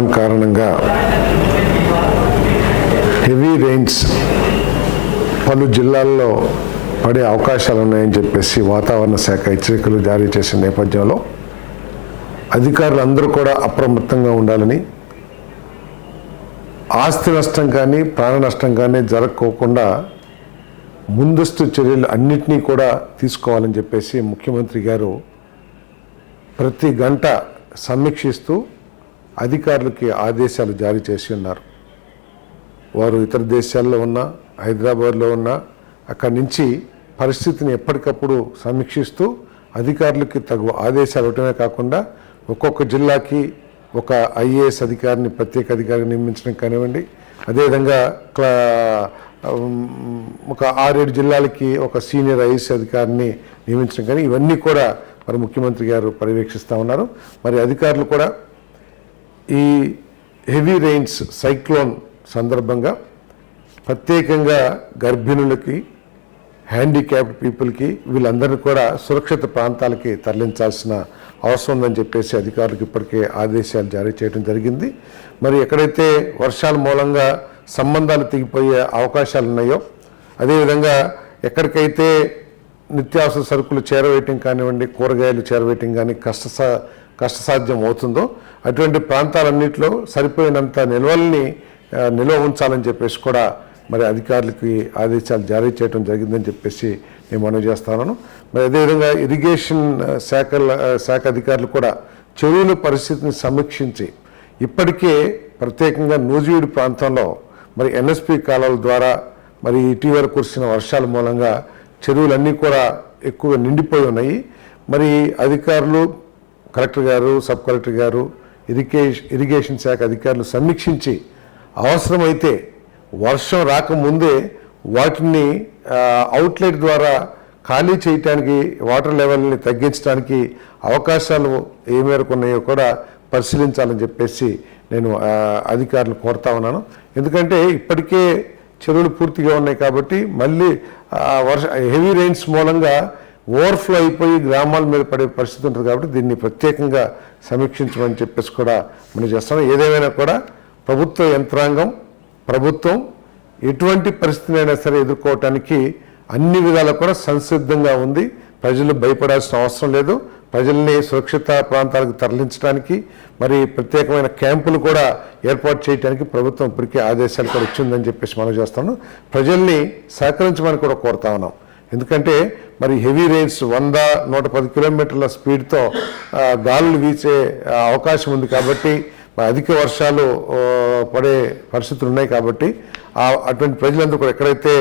తుఫాన్ కారణంగా heavy rains పలు జిల్లాల్లో పడే అవకాశాలు ఉన్నాయని చెప్పేసి వాతావరణ శాఖ హెచ్చరికలు జారీ చేసిన నేపథ్యంలో అధికారులు అందరూ కూడా అప్రమత్తంగా ఉండాలని, ఆస్తి నష్టం కానీ ప్రాణ నష్టం కానీ జరగకోకుండా ముందస్తు చర్యలు అన్నిటినీ కూడా తీసుకోవాలని చెప్పేసి ముఖ్యమంత్రి గారు ప్రతి గంట సమీక్షిస్తూ అధికారులకి ఆదేశాలు జారీ చేసి ఉన్నారు. వారు ఇతర దేశాల్లో ఉన్నా, హైదరాబాద్లో ఉన్నా అక్కడి నుంచి పరిస్థితిని ఎప్పటికప్పుడు సమీక్షిస్తూ అధికారులకి తగు ఆదేశాలు ఇవ్వటమే కాకుండా ఒక్కొక్క జిల్లాకి ఒక ఐఏఎస్ అధికారిని, ప్రత్యేక అధికారిని నియమించడం కానివ్వండి, అదేవిధంగా ఒక 6-7 జిల్లాలకి ఒక సీనియర్ ఐఏఎస్ అధికారిని నియమించడం కానీ ఇవన్నీ కూడా మరి ముఖ్యమంత్రి గారు పర్యవేక్షిస్తూ ఉన్నారు. మరి అధికారులు కూడా ఈ హెవీ రెయిన్స్ సైక్లోన్ సందర్భంగా ప్రత్యేకంగా గర్భిణులకి, హ్యాండిక్యాప్డ్ పీపుల్కి వీళ్ళందరినీ కూడా సురక్షిత ప్రాంతాలకి తరలించాల్సిన అవసరం ఉందని చెప్పేసి అధికారులకు ఇప్పటికే ఆదేశాలు జారీ చేయడం జరిగింది. మరి ఎక్కడైతే వర్షాల మూలంగా సంబంధాలు తెగిపోయే అవకాశాలు ఉన్నాయో, అదేవిధంగా ఎక్కడికైతే నిత్యావసర సరుకులు చేరవేయటం కానివ్వండి, కూరగాయలు చేరవేయటం కానీ కష్టసాధ్యం అవుతుందో అటువంటి ప్రాంతాలన్నింటిలో సరిపోయినంత నిల్వ ఉంచాలని చెప్పేసి కూడా మరి అధికారులకి ఆదేశాలు జారీ చేయడం జరిగిందని చెప్పేసి నేను మనవి చేస్తున్నాను. మరి అదేవిధంగా ఇరిగేషన్ శాఖ అధికారులు కూడా చెరువుల పరిస్థితిని సమీక్షించి ఇప్పటికే ప్రత్యేకంగా నూజివీడు ప్రాంతంలో మరి ఎన్ఎస్పి కాలువల ద్వారా మరి ఇటీవల కురిసిన వర్షాల మూలంగా చెరువులన్నీ కూడా ఎక్కువగా నిండిపోయి ఉన్నాయి. మరి అధికారులు, కలెక్టర్ గారు, సబ్ కలెక్టర్ గారు, ఇరిగేషన్ శాఖ అధికారులు సమీక్షించి అవసరమైతే వర్షం రాకముందే వాటిని అవుట్లెట్ ద్వారా ఖాళీ చేయటానికి, వాటర్ లెవెల్ని తగ్గించడానికి అవకాశాలు ఏ మేరకు ఉన్నాయో కూడా పరిశీలించాలని చెప్పేసి నేను అధికారులు కోరుతా ఉన్నాను. ఎందుకంటే ఇప్పటికే చెరువులు పూర్తిగా ఉన్నాయి కాబట్టి మళ్ళీ హెవీ రెయిన్స్ మూలంగా ఓవర్ఫ్లో అయిపోయి గ్రామాల మీద పడే పరిస్థితి ఉంటుంది కాబట్టి దీన్ని ప్రత్యేకంగా సమీక్షించమని చెప్పేసి కూడా మనం చేస్తాం. ఏదేమైనా కూడా ప్రభుత్వ యంత్రాంగం, ప్రభుత్వం ఎటువంటి పరిస్థితినైనా సరే ఎదుర్కోవటానికి అన్ని విధాలు కూడా సంసిద్ధంగా ఉంది. ప్రజలు భయపడాల్సిన అవసరం లేదు. ప్రజల్ని సురక్షిత ప్రాంతాలకు తరలించడానికి మరి ప్రత్యేకమైన క్యాంపులు కూడా ఏర్పాటు చేయడానికి ప్రభుత్వం ఇప్పటికే ఆదేశాలు కూడా ఇచ్చిందని చెప్పేసి మనం చేస్తాను. ప్రజల్ని సహకరించమని కూడా కోరుతా ఉన్నాం. ఎందుకంటే మరి హెవీ రెయిన్స్ 100-110 కిలోమీటర్ల స్పీడ్తో గాలులు వీచే అవకాశం ఉంది కాబట్టి అధిక వర్షాలు పడే పరిస్థితులు ఉన్నాయి కాబట్టి అటువంటి ప్రజలందరూ కూడా ఎక్కడైతే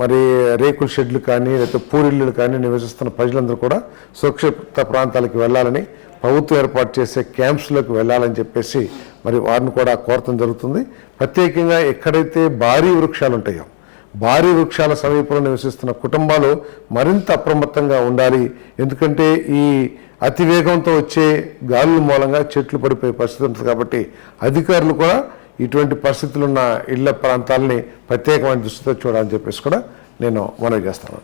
మరి రేకుల షెడ్లు కానీ లేకపోతే పూరిళ్ళు కానీ నివసిస్తున్న ప్రజలందరూ కూడా సురక్షిత ప్రాంతాలకు వెళ్ళాలని, ప్రభుత్వం ఏర్పాటు చేసే క్యాంప్స్లోకి వెళ్ళాలని చెప్పేసి మరి వారిని కూడా కోరటం జరుగుతుంది. ప్రత్యేకంగా ఎక్కడైతే భారీ వృక్షాలు ఉంటాయో, భారీ వృక్షాల సమీపంలో నివసిస్తున్న కుటుంబాలు మరింత అప్రమత్తంగా ఉండాలి. ఎందుకంటే ఈ అతివేగంతో వచ్చే గాలుల మూలంగా చెట్లు పడిపోయే పరిస్థితి ఉంటుంది కాబట్టి అధికారులు కూడా ఇటువంటి పరిస్థితులున్న ఇళ్ల ప్రాంతాలని ప్రత్యేకమైన దృష్టితో చూడాలని చెప్పేసి కూడా నేను మనవి చేస్తాను.